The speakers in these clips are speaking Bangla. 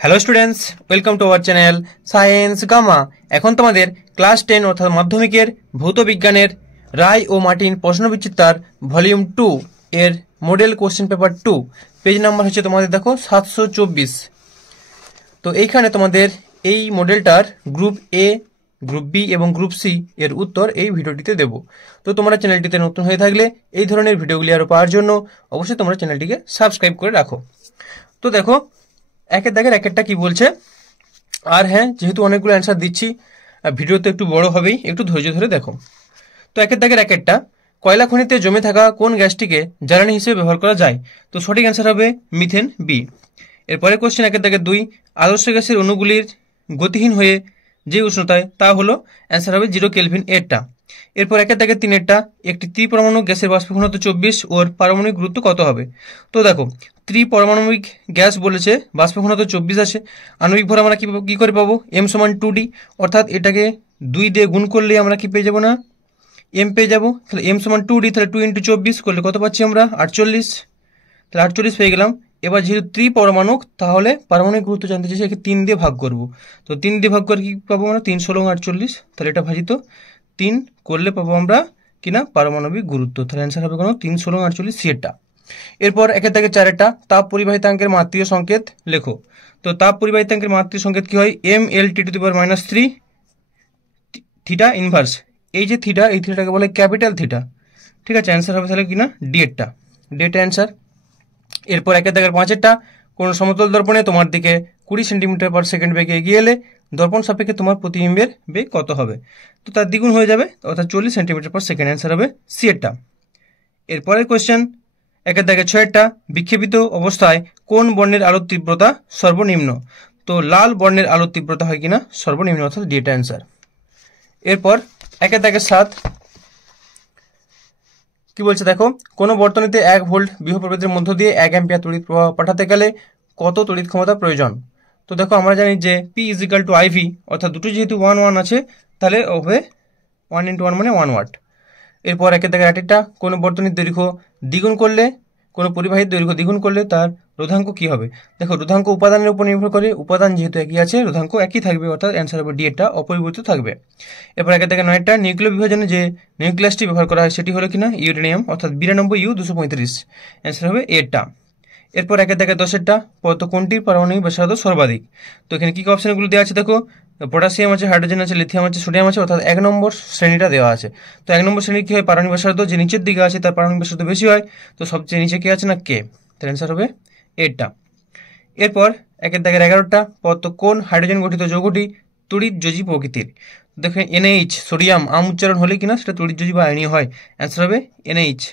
Hello students, welcome to our channel Science Gamma. এখন তোমাদের ক্লাস 10 অর্থাৎ মাধ্যমিকের ভৌত বিজ্ঞানের রায় ও মার্টিন প্রশ্নবিচিত্রার ভলিউম 2 এর model question paper 2 page number হচ্ছে তোমাদের দেখো 724। তো এইখানে তোমাদের এই মডেলটার গ্রুপ এ, গ্রুপ বি এবং গ্রুপ সি এর উত্তর এই ভিডিওটিতে দেব। তো তোমরা চ্যানেলটিতে নতুন হয়ে থাকলে এই ধরনের ভিডিওগুলি আরও পাওয়ার জন্য অবশ্যই তোমরা চ্যানেলটিকে সাবস্ক্রাইব করে রাখো। তো দেখো একের দাগের এক একটা কি বলছে। আর হ্যাঁ, যেহেতু অনেকগুলো অ্যান্সার দিচ্ছি, ভিডিওতে একটু বড় হবেই, একটু ধৈর্য ধরে দেখো। তো একের দাগের এক একটা, কয়লা খনিতে জমে থাকা কোন গ্যাসটিকে জ্বালানি হিসেবে ব্যবহার করা যায়? তো সঠিক অ্যান্সার হবে মিথেন, বি। এরপরে কোশ্চেন একের দাগের 2, আদর্শ গ্যাসের অণুগুলির গতিহীন হয়ে যে উষ্ণতায় তা হলো, অ্যান্সার হবে 0 কেলভিন, এরটা। এরপর একের দাগের 3-এরটা, একটি ত্রিপরমাণু গ্যাসের বাষ্প ঘনত্ব 24 ওর পারমাণবিক গুরুত্ব কত হবে? তো দেখো ত্রিপরমাণবিক গ্যাস বলেছে, বাষ্প ঘনত্ব 24 আছে, আণবিক ভর আমরা কি করে পাবো? m সমান 2d, অর্থাৎ এটাকে 2 দিয়ে গুণ করলে আমরা কি পেয়ে যাবো না, m পেয়ে যাবো। তাহলে m সমান 2d, তাহলে 2 × 24 করলে কত পাচ্ছি আমরা? 48। তাহলে 48 পেয়ে গেলাম। এবার যেহেতু ত্রিপরমাণুক, তাহলে পারমাণবিক গুরুত্ব জানতে চাইছি, একে 3 দিয়ে ভাগ করবো। তো 3 দিয়ে ভাগ করে কি পাবো আমরা? 3 × 16 = 48। তাহলে এটা ভাজিত 3 করলে পাবো আমরা কিনা পারমাণবিক গুরুত্ব। তাহলে অ্যান্সার হবে কোনো 3 × 16 = 48, সিএরটা। এরপর একের দাগে 4-এরটা, তাপ পরিবাহিতাঙ্কের মাত্রিয় সংকেত লেখো। তো তাপ পরিবাহিতাঙ্কের মাত্রিয় সংকেত কি হয়? mLT⁻³ theta inverse. এই যে থিটা, এই থিটাটাকে বলে ক্যাপিটাল থিটা। ঠিক আছে, অ্যান্সার হবে তাহলে কিনা ডি-এরটা, ডি-এরটা অ্যান্সার। এরপর একের দাগের 5-এরটা, কোন সমতল দর্পণে তোমার দিকে 20 সেন্টিমিটার/সেকেন্ড বেগে এগিয়ে এলে দর্পণ সাপেক্ষে তোমার প্রতিবিম্বের বেগ কত হবে? তো তার দ্বিগুণ হয়ে যাবে, অর্থাৎ 40 সেন্টিমিটার/সেকেন্ড, অ্যান্সার হবে সিএরটা। এরপরের কোয়েশ্চেন একের দাগে 6-এরটা, বিক্ষেপিত অবস্থায় কোন বর্ণের আলোর তীব্রতা সর্বনিম্ন? তো লাল বর্ণের আলোর তীব্রতা হয় কিনা সর্বনিম্ন, অর্থাৎ ডি-এরটা অ্যান্সার। এরপর একের দাগে 7 কি বলছে দেখো, কোনো বর্তনীতে 1 ভোল্ট বিভব প্রভেদের মধ্য দিয়ে 1 অ্যাম্পিয়ার তড়িৎ প্রবাহ পাঠাতে গেলে কত তড়িৎ ক্ষমতা প্রয়োজন? তো দেখো আমরা জানি যে P = IV, অর্থাৎ দুটো যেহেতু 1 1 আছে, তাহলে হবে 1 × 1 মানে 1 ওয়াট। এরপর একের দাগের 8-এরটা, কোনো বর্তনীর দৈর্ঘ্য দ্বিগুণ করলে, কোনো পরিবাহীর দৈর্ঘ্য দ্বিগুণ করলে তার রোধাঙ্ক কি হবে? দেখো রোধাঙ্ক উপাদানের উপর নির্ভর করে, উপাদান যেহেতু একই আছে রোধাঙ্ক একই থাকবে, অর্থাৎ অ্যান্সার হবে ডি-এরটা, অপরিবর্তিত থাকবে। এরপর একের দাগের 9-এরটা, নিউক্লিয় বিভাজনে যে নিউক্লিয়াসটি ব্যবহার করা হয় সেটি হলো কিনা ইউরেনিয়াম, অর্থাৎ 92U235, অ্যান্সার হবে এরটা। এরপর একের দাগের 10-এরটা, পদার্থ কোনটির পারমাণবিক ব্যাসার্ধ সর্বাধিক? তো এখানে কি অপশনগুলো দেওয়া আছে দেখো, পটাশিয়াম আছে, হাইড্রোজেন আছে, লিথিয়াম আছে, সোডিয়াম আছে, অর্থাৎ 1 নম্বর শ্রেণীটা দেওয়া আছে। তো 1 নম্বর শ্রেণীর কি হয়? পারমাণবিক ব্যাসার্ধ যে নিচের দিকে আছে তার পারমাণবিক ব্যাসার্ধ বেশি হয়, তো সবচেয়ে নিচে কি আছে না কে, তার অ্যান্সার হবে এরটা। এরপর একের দাগের 11টা, পদার্থ কোন হাইড্রোজেন গঠিত যৌগটি তড়িৎযোজী প্রকৃতির? দেখেন NH, সোডিয়াম আম উচ্চারণ হলে কিনা সেটা তড়িৎযোজী বা আয়নীয় হয়, অ্যান্সার হবে NH,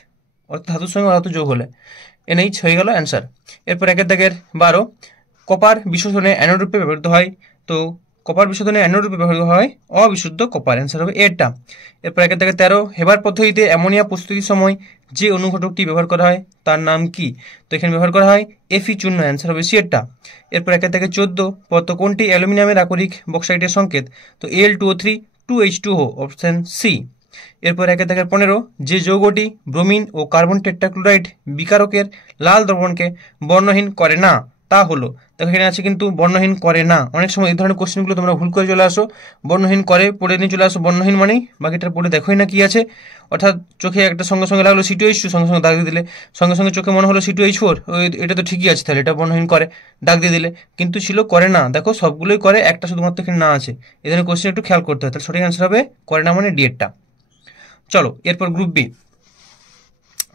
অর্থাৎ ধাতুর সঙ্গে ধাতু যোগ হলে NH হয়ে গেল অ্যান্সার। এরপর একের দাগের 12, কপার বিশোধনে অ্যানোড রূপে ব্যবহৃত হয়। তো কপার বিশোধনে অ্যানোড রূপে ব্যবহৃত হয় অবিশুদ্ধ কপার, অ্যান্সার হবে এরটা। এরপর একের দাগের 13, হেবার পদ্ধতিতে অ্যামোনিয়া প্রস্তুতির সময় যে অনুঘটকটি ব্যবহার করা হয় তার নাম কি? তো এখানে ব্যবহার করা হয় Fe চূর্ণ, অ্যান্সার হবে সিএরটা। এরপর একের দাগের 14, পদার্থ কোনটি অ্যালুমিনিয়ামের আকরিক বক্সাইটের সংকেত? তো Al2O3 2H2O, অপশন সি। এরপর একের দাগের 15, যে যৌগটি ব্রোমিন ও কার্বন টেট্রাক্লোরাইড বিকারকের লাল দ্রবণকে বর্ণহীন করে না তা হলো। দেখো এখানে আছে কিন্তু বর্ণহীন করে না, অনেক সময় এই ধরনের কোশ্চেনগুলো তোমরা ভুল করে চলে আসো, বর্ণহীন করে পড়ে নিয়ে চলে আসো, বর্ণহীন মানেই বাকিটা পড়ে দেখোই না কি আছে, অর্থাৎ চোখে একটা সঙ্গে সঙ্গে লাগলো C2H2, সঙ্গে সঙ্গে দাগ দিয়ে দিলে, সঙ্গে সঙ্গে চোখে মনে হলো C2H4, এটা তো ঠিকই আছে, তাহলে এটা বর্ণহীন করে, দাগ দিয়ে দিলে, কিন্তু ছিল করে না। দেখো সবগুলোই করে, একটা শুধুমাত্র এখানে না আছে, এই ধরনের কোশ্চেন একটু খেয়াল করতে হয়। তাহলে সঠিক অ্যান্সার হবে করে না মানে ডি-এরটা। চলো এরপর গ্রুপ বি।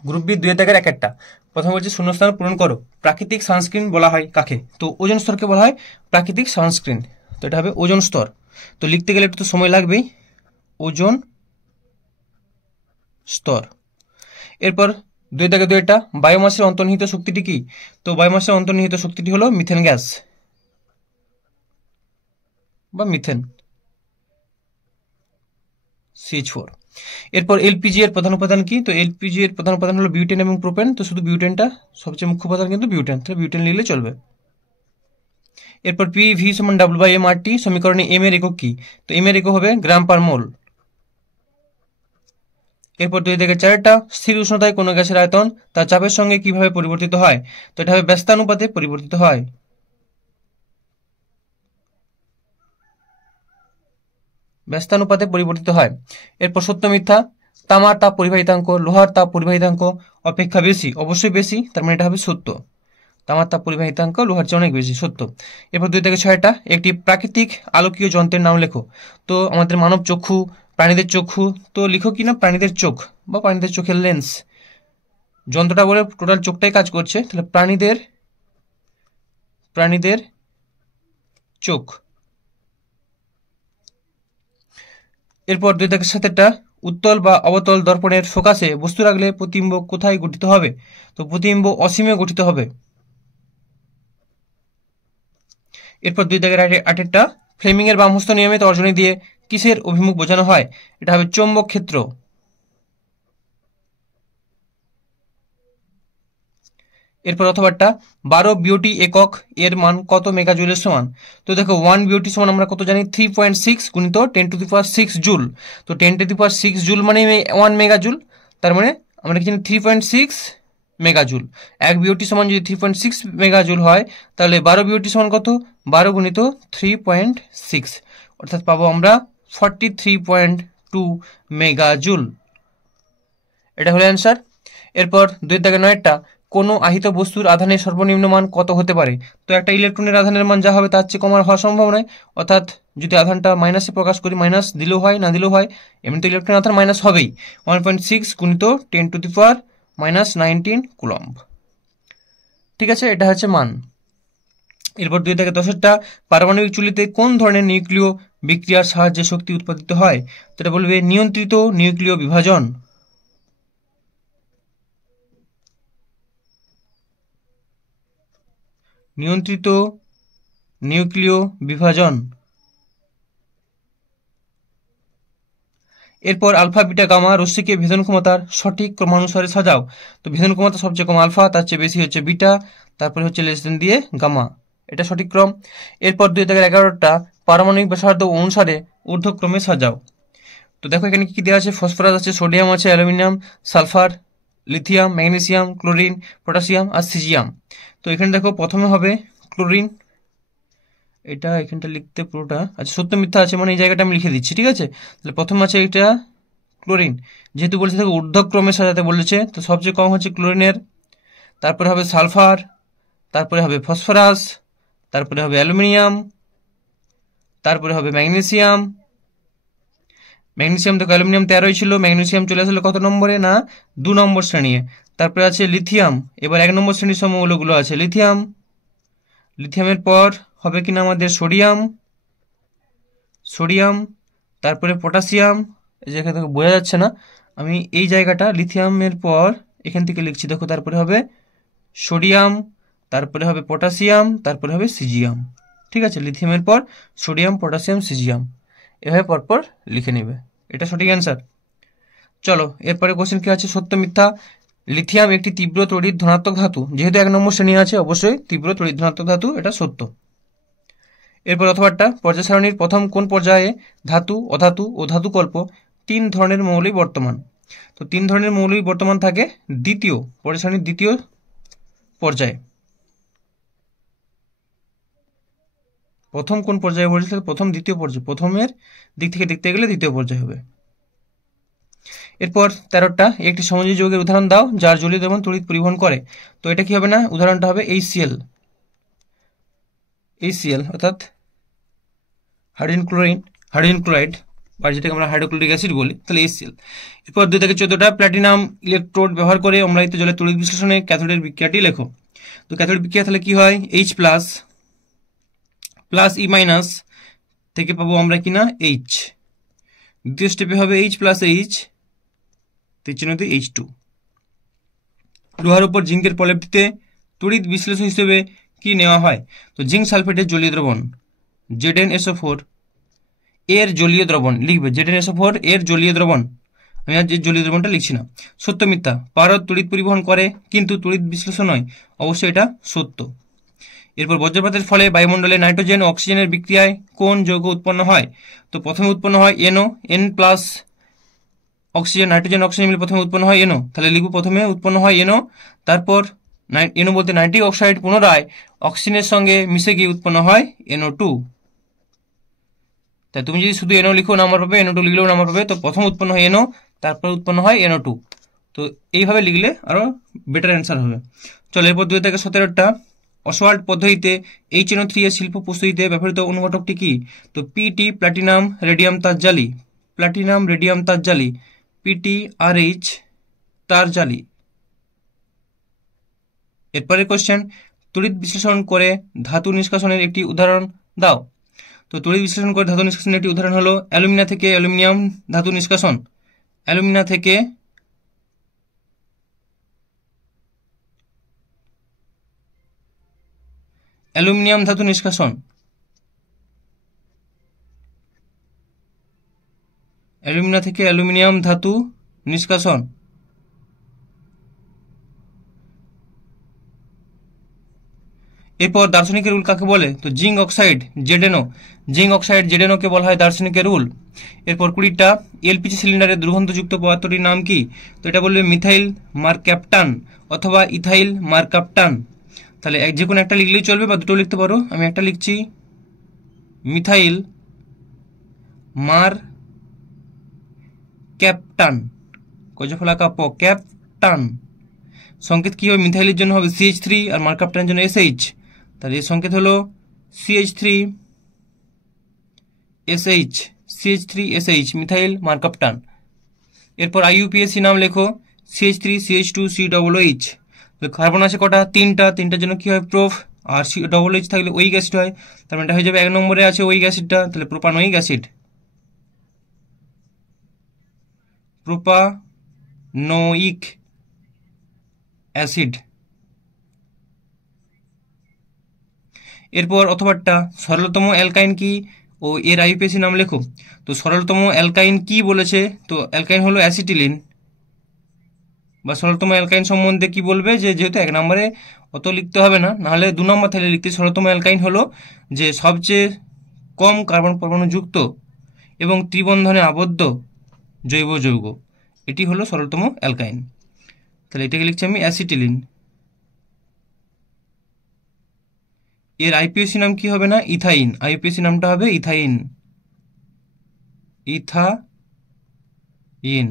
গ্রুপ বি 2-এর দাগের 1-একটা, প্রথম বলছে শূন্যস্থান পূরণ করো। প্রাকৃতিক সানস্ক্রিন বলা হয় কাকে? তো ওজোন স্তরকে বলা হয় প্রাকৃতিক সানস্ক্রিন, তো এটা হবে ওজোন স্তর। তো লিখতে গেলে একটু তো সময় লাগবেই, ওজোন স্তর। এরপর 2-এর দাগের 2-একটা, বায়োমাসের অন্তর্নিহিত শক্তিটি কি? তো বায়োমাসের অন্তর্নিহিত শক্তিটি হলো মিথেন গ্যাস বা মিথেন, CH4। এরপর এলপিজি এর প্রধান উপাদান কি? তো এলপিজি এর প্রধান উপাদান হলো বিউটেন এবং প্রোপেন, তো শুধু বিউটেনটা সবচেয়ে মুখ্য উপাদান কিন্তু বিউটেন, তাহলে বিউটেন লিখলে চলবে। এরপর PV = W/m/RT সমীকরণে m এর একক কি? তো m এর একক হবে গ্রাম পার মোল। এরপর 2 থেকে 4টা, স্থির উষ্ণতায় কোনো গ্যাসের আয়তন তার চাপের সঙ্গে কিভাবে পরিবর্তিত হয়? তো এটা হবে ব্যস্তানুপাতে পরিবর্তিত হয়। ব্যস্তানুপাতে পরিবর্তিত হয়। এরপর সত্য মিথ্যা, তামার তাপ পরিবাহিতাঙ্ক লোহার তাপ পরিবাহিতাঙ্ক অপেক্ষা বেশি, অবশ্যই বেশি, তার মানে এটা হবে সত্য। তামার তাপ পরিবাহিতাঙ্ক লোহার চেয়ে অনেক বেশি, সত্য। এরপর 2 থেকে 6টা, একটি প্রাকৃতিক আলোকীয় যন্ত্রের নাম লেখো। তো আমাদের মানব চক্ষু, প্রাণীদের চক্ষু, তো লিখো কিনা প্রাণীদের চোখ বা প্রাণীদের চোখের লেন্স। যন্ত্রটা বলে টোটাল চোখটাই কাজ করছে, তাহলে প্রাণীদের চোখ। এরপর 2 থেকে 7টা, উত্তল বা অবতল দর্পণের ফোকাসে বস্তু রাখলে প্রতিবিম্ব কোথায় গঠিত হবে? তো প্রতিবিম্ব অসীমে গঠিত হবে। এরপর 2 থেকে 8টা, ফ্লেমিং এর বামহস্ত নিয়মে তর্জনী দিয়ে কিসের অভিমুখ বোঝানো হয়? এটা হবে চৌম্বক ক্ষেত্র। এরপর অথবাটা 12 বিওটি একক এর মান কত মেগাজুলের সমান? তো দেখো 1 বিওটি সমান আমরা কত জানি 3.6 গুণিত 10⁶ জুল। তো 10⁶ জুল মানে 1 মেগাজুল, তার মানে আমরা কি জানি 3.6 মেগাজুল। 1 বিওটি সমান যদি 3.6 মেগাজুল হয়, তাহলে 12 বিওটি সমান কত? 12 গুণিত 3.6, অর্থাৎ পাবো আমরা 43.2 মেগাজুল। এটা হলো অ্যান্সার। এরপর 2 থেকে 9টা, কোনো আহিত বস্তুর আধানের সর্বনিম্ন মান কত হতে পারে? তো একটা ইলেকট্রনের আধানের মান যা হবে তার চেয়ে কম হওয়া সম্ভব নয়, অর্থাৎ যদি আধানটা মাইনাসে প্রকাশ করি, মাইনাস দিলেও হয় না দিলেও হয়, এমনিতে ইলেকট্রনের আধান মাইনাস হবেই। 1.6 গুণিত 10⁻⁹ কুলম্ব। ঠিক আছে, এটা হচ্ছে মান। এরপর 2 থেকে 10টা, পারমাণবিক চুল্লিতে কোন ধরনের নিউক্লিয় বিক্রিয়ার সাহায্যে শক্তি উৎপাদিত হয়? তো এটা বলবে নিয়ন্ত্রিত নিউক্লিয় বিভাজন। নিয়ন্ত্রিত নিউক্লিয় বিভাজন। এরপর আলফা বিটা গামা রশ্মিকে ভেদন ক্ষমতার সঠিক ক্রমানুসারে সাজাও। তো ভেদন ক্ষমতা সবচেয়ে কম আলফা, তার চেয়ে বেশি হচ্ছে বিটা, তারপরে হচ্ছে লেস দেন দিয়ে গামা, এটা সঠিক ক্রম। এরপর 2 থেকে 11টা, পারমাণবিক ব্যাসার্ধ অনুসারে ঊর্ধ্বক্রমে সাজাও। তো দেখো এখানে কি দেওয়া আছে, ফসফরাস আছে, সোডিয়াম আছে, aluminium, sulphur, lithium, magnesium, chlorine, potassium আর সিজিয়াম। তো এখানে দেখো প্রথমে হবে ক্লোরিন, এটা এখানটা লিখতে পুরোটা আচ্ছা সত্য মিথ্যা আছে মানে এই জায়গাটা আমি লিখে দিচ্ছি, ঠিক আছে। তাহলে প্রথম আছে এটা ক্লোরিন, যেহেতু বলেছে দেখো ঊর্ধ্বক্রমে সাজাতে বলেছে, তো সবচেয়ে কম হচ্ছে ক্লোরিনের, তারপরে হবে সালফার, তারপরে হবে ফসফরাস, তারপরে হবে অ্যালুমিনিয়াম, তারপরে হবে ম্যাগনেসিয়াম। ম্যাগনেসিয়াম দেখো অ্যালুমিনিয়াম 13ই ছিল, ম্যাগনেসিয়াম চলে আসলে কত নম্বরে? না 2 নম্বর শ্রেণী। তারপরে আছে লিথিয়াম, এবার 1 নম্বর শ্রেণীর সমমূলগুলো আছে লিথিয়াম। লিথিয়ামের পর হবে কিনা আমাদের সোডিয়াম, তারপরে পটাশিয়াম, যেখানে থেকে বোঝা যাচ্ছে না, আমি এই জায়গাটা লিথিয়ামের পর এখান থেকে লিখছি দেখো, তারপরে হবে সোডিয়াম, তারপরে হবে পটাশিয়াম, তারপরে হবে সিজিয়াম। ঠিক আছে, লিথিয়ামের পর সোডিয়াম, পটাশিয়াম, সিজিয়াম, এভাবে পরপর লিখে নেবে, এটা সঠিক অ্যান্সার। চলো এরপরে কোশ্চেন কি আছে, সত্য মিথ্যা। লিথিয়াম একটি তীব্র তড়িৎ ধনাত্মক ধাতু, যেহেতু 1 নম্বর শ্রেণী আছে অবশ্যই তীব্র তড়িৎ ধনাত্মক ধাতু, এটা সত্য। এরপর অথবাটা, পর্যায় সারণীর প্রথম কোন পর্যায়ে ধাতু, অধাতু ও ধাতুকল্প 3 ধরনের মৌলই বর্তমান? তো 3 ধরনের মৌলই বর্তমান থাকে দ্বিতীয় পর্যায় সারণীর দ্বিতীয় পর্যায়ে। প্রথম কোন পর্যায়ে বলেছিল? প্রথম দ্বিতীয় পর্যায়ে, প্রথমের দিক থেকে দেখতে গেলে দ্বিতীয় পর্যায়ে হবে। এরপর 13টা, একটি সমযোজী যৌগের উদাহরণ দাও যার জলীয় দ্রবণ তড়িৎ পরিবহন করে। তো এটা কি হবে না, উদাহরণটা হবে HCl, অর্থাৎ হাইড্রোজেন ক্লোরাইড, বা যেটাকে আমরা হাইড্রোক্লোরিক অ্যাসিড বলি, তাহলে HCl। এরপর 2 থেকে 14টা, প্ল্যাটিনাম ইলেকট্রোড ব্যবহার করে অম্লায়িত জলের তড়িৎ বিশ্লেষণে ক্যাথোডের বিক্রিয়াটি লেখো। তো ক্যাথোড বিক্রিয়া তাহলে কি হয়, H প্লাস E মাইনাস থেকে পাবো আমরা কিনা H, দ্বিতীয় স্টেপে হবে H প্লাস H, তৃতীয়তে H2। লোহার উপর জিঙ্কের প্রলেপ দিতে তড়িৎ বিশ্লেষণ হিসেবে কি নেওয়া হয়? তো জিঙ্ক সালফেটের জলীয় দ্রবণ ZnSO4 এর জলীয় দ্রবণ লিখবে, ZnSO4 এর জলীয় দ্রবণ, আমি আর যে জলীয় দ্রবণটা লিখছি না। সত্য মিথ্যা, পারদ তড়িৎ পরিবহন করে কিন্তু তড়িৎ বিশ্লেষণ নয়, অবশ্যই এটা সত্য। এরপর বজ্রপাতের ফলে বায়ুমণ্ডলে নাইট্রোজেন ও অক্সিজেনের বিক্রিয়ায় কোন যৌগ উৎপন্ন হয়? তো প্রথমে উৎপন্ন হয় NO, N plus oxygen, nitrogen oxygen মিলে প্রথমে উৎপন্ন হয় NO, তাহলে লিখব প্রথমে উৎপন্ন হয় NO, তারপর NO বলতে নাইট্রিক অক্সাইড পুনরায় অক্সিজেনের সঙ্গে মিশে গিয়ে উৎপন্ন হয় NO2। তাই তুমি যদি শুধু NO লিখো নাম্বার পাবে, NO2 লিখলেও নাম্বার পাবে। তো প্রথম উৎপন্ন হয় NO, তারপর উৎপন্ন হয় NO2। তো এইভাবে লিখলে আরো বেটার অ্যান্সার হবে। চলো এরপর 2 থেকে 17টা, অসওয়াল্ড পদ্ধতিতে HNO3 এর শিল্প প্রস্তুতিতে ব্যবহৃত অনুঘটকটি কি? তো পিটি প্লাটিনাম রেডিয়াম তারজালি, প্লাটিনাম রেডিয়াম তারজালি, PTRH তারজালি। এরপরের কোশ্চেন, তড়িৎ বিশ্লেষণ করে ধাতু নিষ্কাশনের একটি উদাহরণ দাও। তো তড়িৎ বিশ্লেষণ করে ধাতু নিষ্কাশনের একটি উদাহরণ হলো অ্যালুমিনা থেকে অ্যালুমিনিয়াম ধাতু নিষ্কাশন, অ্যালুমিনা থেকে অ্যালুমিনিয়াম ধাতু নিষ্কাশন, অ্যালুমিনা থেকে অ্যালুমিনিয়াম ধাতু নিষ্কাশন। এরপর দার্শনিকের রুল কাকে বলে? তো জিঙ্ক অক্সাইড জেডেনো, জিঙ্ক অক্সাইড জেডেনোকে বলা হয় দার্শনিকের রুল। এরপর 20টা, এলপিজি সিলিন্ডারের দুর্গন্ধযুক্ত পদার্থটির নাম কি? তো এটা বলবে মিথাইল মারক্যাপটান অথবা ইথাইল মারক্যাপটান। তাহলে যে কোনো একটা লিখলেই চলবে বা দুটো লিখতে পারো। আমি একটা লিখছি, মিথাইল মার ক্যাপটান, কজফলাকা প ক্যাপটান। সংকেত কি হবে? মিথাইলের জন্য হবে CH3 আর মারক্যাপটানের জন্য SH। তাহলে এর সংকেত হলো CH3SH, CH3SH, মিথাইল মারক্যাপটান। এরপর IUPAC নাম লেখো, CH3CH2COOH। কার্বন আছে কটা? 3টা, 3টার জন্য কি হয়? প্রোফ। আর COOH থাকলে ওইক অ্যাসিড হয়। তার মানে এটা হয়ে যাবে 1 নম্বরে আছে ওইক অ্যাসিডটা, তাহলে প্রোপানোইক অ্যাসিড, প্রোপানোইক অ্যাসিড। এরপর অথবাটা, সরলতম অ্যালকাইন কি ও এর IUPAC নাম লেখো। তো সরলতম অ্যালকাইন কি বলেছে? তো অ্যালকাইন হলো অ্যাসিটিলিন। বা সরলতম অ্যালকাইন সম্বন্ধে কি বলবে? যে যেহেতু 1 নম্বরে অত লিখতে হবে না, নাহলে 2 নম্বর থেকে লিখতে। সরলতম অ্যালকাইন হলো যে সবচেয়ে কম কার্বন পরমাণু যুক্ত এবং ত্রিবন্ধনে আবদ্ধ জৈব যৌগ, এটি হলো সরলতম অ্যালকাইন। তাহলে এটাকে লিখছি আমি অ্যাসিটিলিন। এর IUPAC নাম কি হবে না? ইথাইন। IUPAC নামটা হবে ইথাইন, ইথাইন।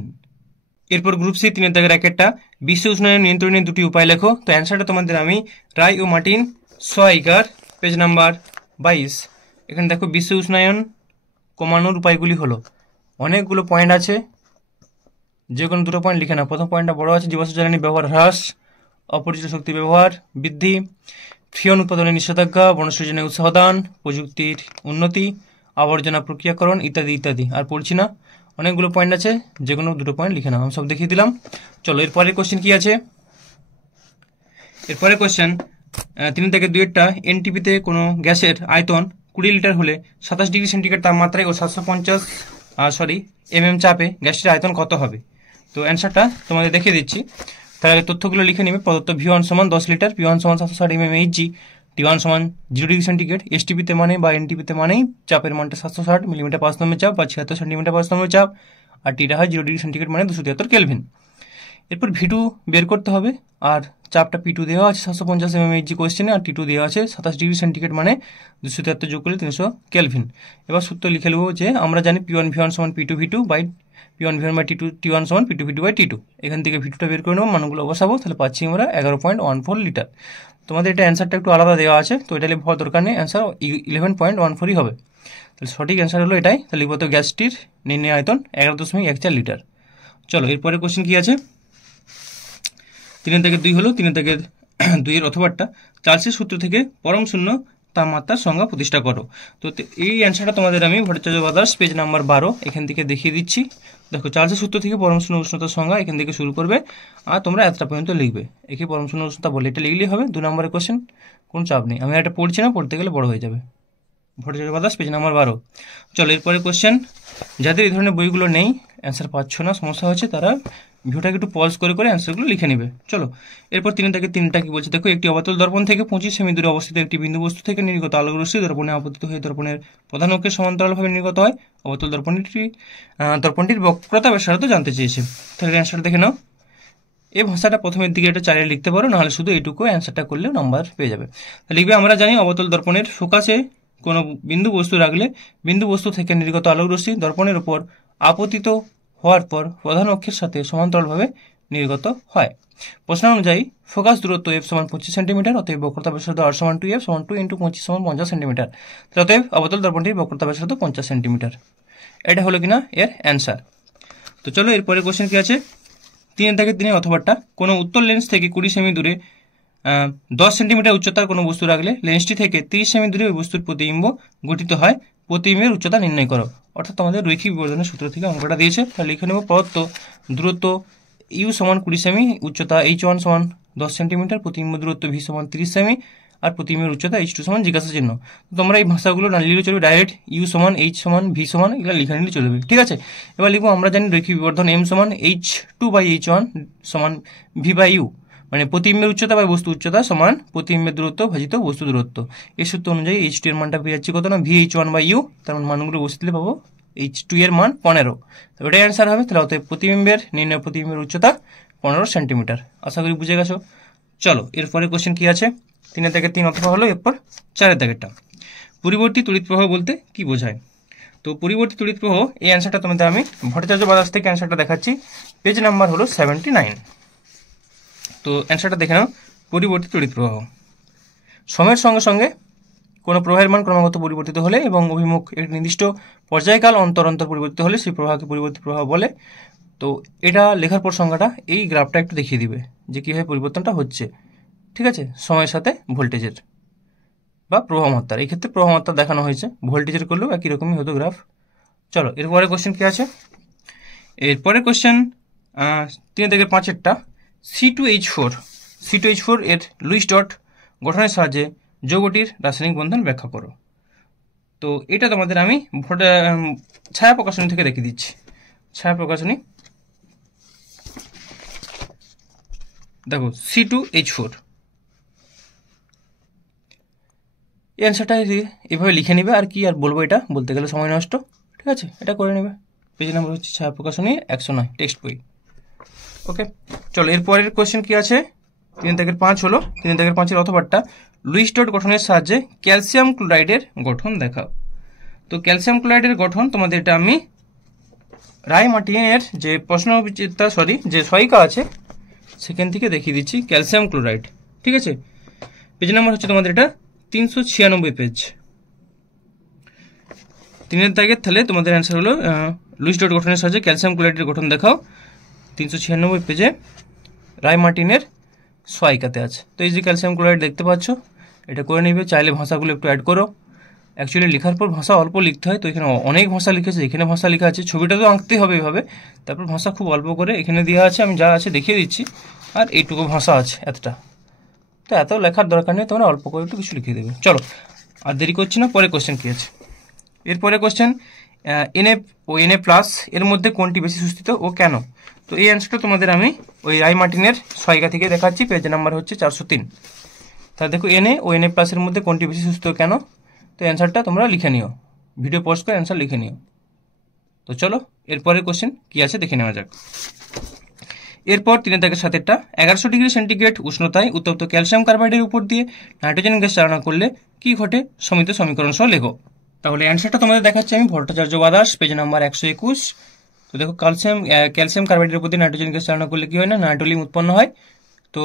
এরপর গ্রুপ সি 3 দাগের একটা, বিশ্ব উষ্ণায়ন নিয়ন্ত্রণের 2টি উপায় লেখো। তো অ্যান্সারটা তোমাদের আমি রায় ও মার্টিন সোয়াইগার, পেজ নাম্বার 22। এখানে দেখো বিশ্ব উষ্ণায়ন কমানোর উপায়গুলি হলো, অনেকগুলো পয়েন্ট আছে, যে কোনো দুটো পয়েন্ট লিখে নাও। প্রথম পয়েন্টটা বড় আছে, জীবাশ্ম জ্বালানি ব্যবহার হ্রাস, অপরিচিত শক্তি ব্যবহার বৃদ্ধি, ফিয়ন উৎপাদনের নিষেধাজ্ঞা, বনসৃজনে উৎসাহ দান, প্রযুক্তির উন্নতি, আবর্জনা প্রক্রিয়াকরণ ইত্যাদি ইত্যাদি। আর পড়ছি না, অনেকগুলো পয়েন্ট আছে, যে কোনো দুটো পয়েন্ট লিখে নাও। আমি সব দেখিয়ে দিলাম। চলো এরপরের কোশ্চেন কি আছে? এরপরের কোশ্চেন 3 থেকে 2-টা, এনটিপিতে কোনো গ্যাসের আয়তন 20 লিটার হলে 27 ডিগ্রি সেন্টিগ্রেড তাপমাত্রায় ও 750 mm চাপে গ্যাসটির আয়তন কত হবে? তো অ্যান্সারটা তোমাদের দেখিয়ে দিচ্ছি। তাহলে তথ্যগুলো লিখে নেবে। প্রদত্ত V1 সমান 10 লিটার, P1 সমান 760 mmHg, T1 সমান 0 ডিগ্রি সেন্টিগ্রেড, STPতে মানে বা NTPতে মানেই চাপের মানটা 760 মিলিমিটার পাঁচ নম্বর চাপ বা 76 সেন্টিমিটার পাঁচ নম্বর চাপ, আর টিটা হয় 0 ডিগ্রি সেন্টিগ্রেড মানে 273 কেলভিন। এরপর V2 বের করতে হবে, আর চাপটা P2 দেওয়া আছে 750 mmHg কোয়েশ্চেনে, আর T2 দেওয়া আছে 27 ডিগ্রি সেন্টিগ্রেড মানে 273 যোগ করলে 300 কেলভিন। এবার সূত্র লিখে নেবো যে আমরা জানি P1 V1 সমান P2 V2 by P1 V1 by T1 সমান P2 V2 বাই T2। এখান থেকে V2টা বের করে নেবো, মানগুলো বসাবো, তাহলে পাচ্ছি আমরা 11.14 লিটার। তোমাদের এটা অ্যান্সারটা একটু আলাদা দেওয়া আছে, তো এটা লিখে দরকার নেই, অ্যান্সার 11.14ই হবে। তাহলে সঠিক অ্যান্সার হলো এটাই। তাহলে লিখবো তো গ্যাসটির নির্ণয় আয়তন 11.14 লিটার। চলো এরপরে কোশ্চেন কি আছে? 3 থেকে 2 হলো, 3 থেকে 2 এর অথবাটা, চার্লসের সূত্র থেকে পরম শূন্য তাপমাত্রার সংজ্ঞা প্রতিষ্ঠা করো। তো এই অ্যান্সারটা তোমাদের আমি ভট্টাচার্য ব্রাদার্স পেজ নাম্বার 12 এখান থেকে দেখিয়ে দিচ্ছি। দেখো, চার্লসের সূত্র থেকে পরম শূন্য উষ্ণতার সংজ্ঞা এখান থেকে শুরু করবে, আর তোমরা এতটা পর্যন্ত লিখবে। একে পরম শূন্য উষ্ণতা বলে, এটা লিখলেই হবে। 2 নম্বরের কোশ্চেন, কোনো চাপ নেই। আমি এটা পড়ছি না, পড়তে গেলে বড় হয়ে যাবে। Bhattacharya brothers page number 12। চলো এরপরে কোশ্চেন, যাদের এই ধরনের বইগুলো নেই, অ্যান্সার পাচ্ছ না, সমস্যা হচ্ছে, তারা ভিডিওটাকে একটু পজ করে করে অ্যান্সারগুলো লিখে নেবে। চলো এরপর 3 থেকে 3টা কি বলছে দেখো, একটি অবতল দর্পণ থেকে 25 সেমি দূরে অবস্থিত একটি বিন্দু বস্তু থেকে নির্গত আলোক রশ্মি দর্পণে আপতিত হয়ে দর্পণের প্রধান অক্ষের সমান্তরালভাবে নির্গত হয়। অবতল দর্পণটির বক্রতা ব্যাসার্ধ জানতে চেয়েছে। তাহলে অ্যান্সার দেখে নাও। এই ভাষাটা প্রথমের দিকে এটা 4 লিখতে পারো, নাহলে শুধু এইটুকু অ্যান্সারটা করলে নাম্বার পেয়ে যাবে। লিখবে, আমরা জানি অবতল দর্পণের ফোকাসে কোনো বিন্দু বস্তু রাখলে বিন্দু বস্তু থেকে নির্গত আলোক রশ্মি দর্পণের উপর আপতিত হওয়ার পর প্রধান অক্ষের সাথে সমান্তরালভাবে নির্গত হয়। প্রশ্ন অনুযায়ী ফোকাস দূরত্ব f সমান 25 সেন্টিমিটার, অতএব বক্রতা ব্যাসার্ধ r সমান 2f সমান 2 × 25 সমান 50 সেন্টিমিটার। অতএব অবতল দর্পণটির বক্রতা ব্যাসার্ধ 50 সেন্টিমিটার। এটা হলো কিনা এর অ্যান্সার। তো চলো এরপরে কোশ্চেন কি আছে, 3 অথবাটা কোনো উত্তর লেন্স থেকে 20 সেমি দূরে 10 সেন্টিমিটার উচ্চতার কোনো বস্তু রাখলে লেন্সটি থেকে 30 সেমি দূরে ওই বস্তুর প্রতিবিম্ব গঠিত হয়, প্রতিবিম্বের উচ্চতা নির্ণয় করো। অর্থাৎ তোমাদের রৈখিক বিবর্ধনের সূত্র থেকে অঙ্কটা দিয়েছে। তাহলে লিখে নেব প্রদত্ত দূরত্ব ইউ সমান 20 সেমি, উচ্চতা h1 সমান 10 সেন্টিমিটার, প্রতিবিম্ব দূরত্ব v সমান 30 সেমি, আর প্রতিবিম্বের উচ্চতা h2 সমান জিজ্ঞাসা চিহ্ন। তোমরা এই ভাষাগুলো না লিখলে চলবে, ডাইরেক্ট ইউ সমান h সমান v সমান এগুলো লিখে নিলে চলবে। ঠিক আছে, এবার লিখবো আমরা জানি রৈখিক বিবর্ধন m সমান h2/h1 সমান v/u, মানে প্রতিবিম্বের উচ্চতা বা বস্তু উচ্চতা সমান প্রতিবিম্বের দূরত্ব ভাজিত বস্তু দূরত্ব। এই সূত্র অনুযায়ী h2 এর মানটা পেয়ে যাচ্ছি কত না vh1/u, তার মানগুলো বসিয়ে পাবো h2 এর মান 15। তো এটাই অ্যান্সার হবে। তাহলে অতএব প্রতিবিম্বের নির্ণয় প্রতিবিম্বের উচ্চতা 15 সেন্টিমিটার। আশা করি বুঝে গেছো। চলো এরপরে কোশ্চেন কি আছে, 3 অথবা হলো, এরপর 4 পরিবর্তী তড়িৎ প্রবাহ বলতে কি বোঝায়। তো পরিবর্তী তড়িৎ প্রবাহ এই অ্যান্সারটা তোমাদের আমি ভট্টাচার্য বাদাস থেকে অ্যান্সারটা দেখাচ্ছি, পেজ নাম্বার হলো 79। তো অ্যান্সারটা দেখে নাও, পরিবর্তী তড়িৎ প্রবাহ সময়ের সঙ্গে সঙ্গে কোনো প্রবাহের মান ক্রমাগত পরিবর্তিত হলে এবং অভিমুখ একটি নির্দিষ্ট পর্যায়কাল অন্তর অন্তর পরিবর্তিত হলে সেই প্রবাহকে পরিবর্তী প্রবাহ বলে। তো এটা লেখার পর সংজ্ঞাটা এই গ্রাফটা একটু দেখিয়ে দিবে যে কীভাবে পরিবর্তনটা হচ্ছে। ঠিক আছে, সময়ের সাথে ভোল্টেজের বা প্রবাহমাত্রার, এই ক্ষেত্রে প্রবাহমাত্রা দেখানো হয়েছে, ভোল্টেজের করলেও একই রকমই হতো গ্রাফ। চলো এরপরে কোশ্চেন কি আছে, এরপরে কোশ্চেন 3-5 C2H4 এর লুইস ডট গঠনের সাহায্যে যৌগটির রাসায়নিক বন্ধন ব্যাখ্যা করো। তো এটা তোমাদের আমি ছায়া প্রকাশনী থেকে রেখে দিচ্ছি। ছায়া প্রকাশনী দেখো C2H4, এই অ্যান্সারটা এভাবে লিখে নিবে। আর কি আর বলবো, এটা বলতে গেলে সময় নষ্ট। ঠিক আছে, এটা করে নেবে। পেজ নাম্বার হচ্ছে ছায়া প্রকাশনী 109, টেক্সট বই। ওকে, চলো এরপরের কোশ্চেন কি আছে, 3-5 হলো। 3-5 অথবাটা লুইস ডট গঠনের সাহায্যে ক্যালসিয়াম ক্লোরাইডের গঠন দেখাও। তো ক্যালসিয়াম ক্লোরাইডের গঠন তোমাদের এটা আমি রায় মার্টিনের যে যে সহায়িকা আছে সেখান থেকে দেখিয়ে দিচ্ছি ক্যালসিয়াম ক্লোরাইড। ঠিক আছে, পেজ নাম্বার হচ্ছে তোমাদের এটা 396 পেজ। 3 তাহলে তোমাদের অ্যান্সার হলো লুইস ডট গঠনের সাহায্যে ক্যালসিয়াম ক্লোরাইডের গঠন দেখাও, 396 পেজে রায় মার্টিনের সহায়িকাতে আছে। তো এই যে ক্যালসিয়াম ক্লোরাইড দেখতে পাচ্ছ, এটা করে নিবে। চাইলে ভাষাগুলো একটু অ্যাড করো। অ্যাকচুয়ালি লেখার পর ভাষা অল্প লিখতে হয়, তো এখানে অনেক ভাষা লিখেছে, এখানে ভাষা লেখা আছে, ছবিটা তো আঁকতেই হবে এভাবে, তারপর ভাষা খুব অল্প করে এখানে দেওয়া আছে, আমি যা আছে দেখিয়ে দিচ্ছি। আর এইটুকু ভাষা আছে এতটা, তো এত লেখার দরকার নেই, তোমরা অল্প করে একটু কিছু লিখে দেবে। চলো আর দেরি করছি না, পরে কোশ্চেন কি আছে। এরপরে কোশ্চেন Na ও Na+ এর মধ্যে কোনটি বেশি সুস্থিত ও কেন। তো এই অ্যান্সারটা তোমাদের আমি ওই রায় মার্টিনের সহায়িকা থেকে দেখাচ্ছি, পেজ নাম্বার হচ্ছে 403। তাহলে দেখো Na ও Na+ এর মধ্যে কোনটি বেশি সুস্থিত কেন। তো অ্যান্সারটা তোমরা লিখে নিও, ভিডিও পোস্ট করে অ্যান্সার লিখে নিও। তো চলো এরপরের কোশ্চেন কি আছে দেখে নেওয়া যাক। এরপর 3-7 1100 ডিগ্রি সেন্টিগ্রেড উষ্ণতায় উত্তপ্ত ক্যালসিয়াম কার্বাইডের উপর দিয়ে নাইট্রোজেন গ্যাস চালনা করলে কি ঘটে, সমিত সমীকরণ সহ লেখো। তাহলে অ্যান্সারটা তোমাদের দেখাচ্ছি আমি ভট্টাচার্য বাদাস, পেজ নাম্বার 121। তো দেখো ক্যালসিয়াম কার্বাইডের উপর দিয়ে নাইট্রোজেন গ্যাস চালনা করলে কি হয় না, নাইট্রোলিম উৎপন্ন হয়। তো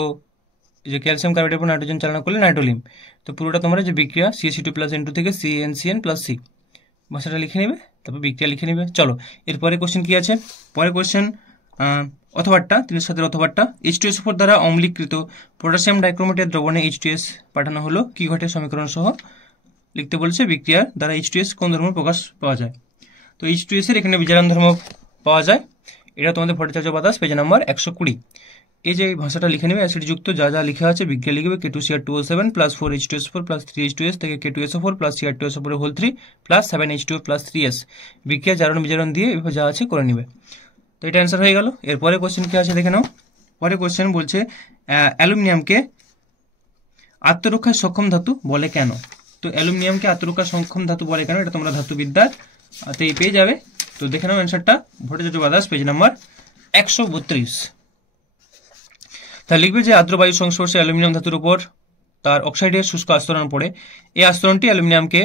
এই যে ক্যালসিয়াম কার্বাইডের উপর নাইট্রোজেন চালনা করলে নাইট্রোলিম, তো পুরোটা তোমরা যে বিক্রিয়া CH2+N2 থেকে CnCn+C ভাষাটা লিখে নেবে, তারপর বিক্রিয়া লিখে নেবে। চলো এরপরে কোশ্চেন কি আছে, পরে কোশ্চেন অথবাটা 3-7 অথবাটা H2SO4 দ্বারা অম্লীকৃত পটাশিয়াম ডাইক্রোমেটের দ্রবণে H2S পাঠানো হলো, কি ঘটে সমীকরণ সহ লিখতে বলছে। বিক্রিয়ার দ্বারা H2S কোন ধর্ম প্রকাশ পাওয়া যায়। তো H2S এর এখানে বিজারণ ধর্ম পাওয়া যায়। এটা তোমাদের ভট্টাচার্য বাদাস, পেজ নাম্বার 120। এই যে ভাষাটা লিখে নেবে, অ্যাসিডযুক্ত যা যা লেখা আছে বিক্রিয়া লিখবে K2Cr2O7 + 4H2SO4 + 3H2S থেকে K2SO4 + Cr2SO4 3 + 7H2O + 3S বিক্রিয়া জারণ বিজারণ দিয়ে এভাবে যা আছে করে নিবে। তো এটা অ্যান্সার হয়ে গেল। এরপরে কোশ্চেন কি আছে দেখে নাও। পরে কোশ্চেন বলছে অ্যালুমিনিয়ামকে আত্মরক্ষায় সক্ষম ধাতু বলে কেন। তো অ্যালুমিনিয়ামকে আত্মরক্ষা সক্ষম ধাতু বলে কেন, এটা তোমরা ধাতুবিদ্যাতেই পেয়ে যাবে। তো দেখে নাও অ্যান্সারটা ভট্টাচার্য বাদাস, পেজ নাম্বার 132। তাহলে লিখবে যে আর্দ্র বায়ুর সংস্পর্শে অ্যালুমিনিয়াম ধাতুর উপর তার অক্সাইডের শুষ্ক আস্তরণ পড়ে, এই আস্তরণটি অ্যালুমিনিয়ামকে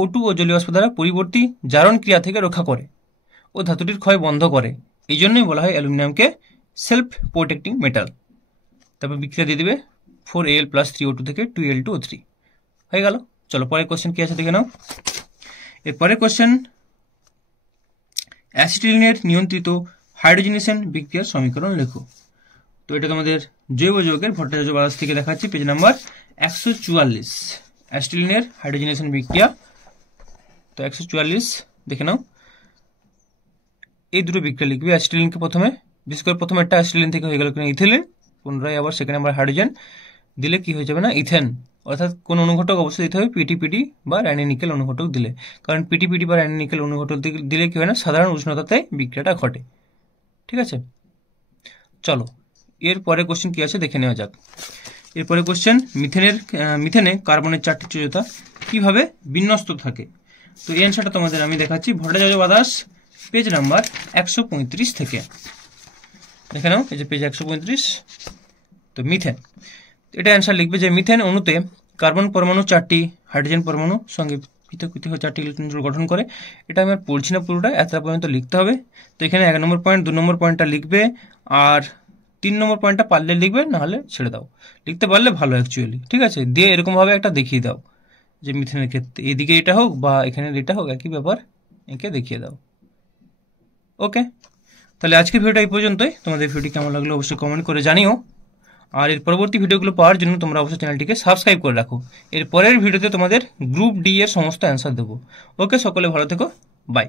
O2 ও জলীয় বাষ্প দ্বারা পরিবর্তী জারণ ক্রিয়া থেকে রক্ষা করে ও ধাতুটির ক্ষয় বন্ধ করে। এই জন্যই বলা হয় অ্যালুমিনিয়ামকে সেলফ প্রোটেক্টিং মেটাল। তারপর বিক্রিয়া দিয়ে দেবে 4Al + 3O2 থেকে 2Al2O3 হয়ে গেল। চলো পরের কোশ্চেন কি আছে দেখে নাও। এরপরের কোশ্চেন, অ্যাসিটিলিনের নিয়ন্ত্রিত হাইড্রোজেনেশন বিক্রিয়ার সমীকরণ লেখো। তো এটা তোমাদের জৈব যৌগের ভট্টাচার্য বাদাস থেকে দেখাচ্ছি, পেজ নাম্বার 144, অ্যাসিটিলিনের হাইড্রোজেনেশন বিক্রিয়া। তো 144 দেখে নাও। এই দুটো বিক্রিয়া লিখবে। অ্যাসিটিলিনকে প্রথমে, বিশেষ করে প্রথমে একটা অ্যাসিটিলিন থেকে হয়ে গেল কিনা ইথিলিন, পুনরায় আবার সেখানে আবার হাইড্রোজেন দিলে কি হয়ে যাবে না ইথেন। অর্থাৎ কোন অনুঘটক অবশ্যই দিতে হবে পিটি বা রানিনিকেল অনুঘটক দিলে, কারণ পিটি বা রানিনিকেল অনুঘটক দিলে কি হয় না সাধারণ উষ্ণতাতে বিক্রিয়াটা ঘটে। ঠিক আছে, চলো এরপরে কোশ্চেন কি আছে দেখে নেওয়া যাক। এরপরে কোশ্চেন, মিথেনে কার্বনের 4টি যোজ্যতা কিভাবে বিন্যস্ত থাকে। তো এই অ্যান্সারটা তোমাদের আমি দেখাচ্ছি ভট্টাচার্য বাদাস পেজ নাম্বার 135 থেকে। দেখে নাও, এই যে পেজ 135। তো মিথেন, এটা অ্যান্সার লিখবে যে মিথেন অণুতে কার্বন পরমাণু 4টি হাইড্রোজেন পরমাণু সঙ্গে পৃথক পৃথক 4টি ইলেকট্রন জোড় গঠন করে। এটা আমি আর পড়ছি না পুরোটা, এতটা পর্যন্ত লিখতে হবে। তো এখানে 1 নম্বর পয়েন্ট, 2 নম্বর পয়েন্টটা লিখবে, আর 3 নম্বর পয়েন্টটা পারলে লিখবে, নাহলে ছেড়ে দাও। লিখতে পারলে ভালো অ্যাকচুয়ালি। ঠিক আছে, দিয়ে এরকমভাবে একটা দেখিয়ে দাও যে মিথেনের ক্ষেত্রে এদিকে এটা হোক বা এখানে এটা হোক একই ব্যাপার, এঁকে দেখিয়ে দাও। ওকে, তাহলে আজকের ভিডিওটা এই পর্যন্তই। তোমাদের ভিডিওটি কেমন লাগলো অবশ্যই কমেন্ট করে জানিও। আর এর পরবর্তী ভিডিওগুলো পাওয়ার জন্য তোমরা অবশ্যই চ্যানেলটিকে সাবস্ক্রাইব করে রাখো। এর পরের ভিডিওতে তোমাদের গ্রুপ ডি এর সমস্ত অ্যান্সার দেবো। ওকে, সকলে ভালো থেকো, বাই।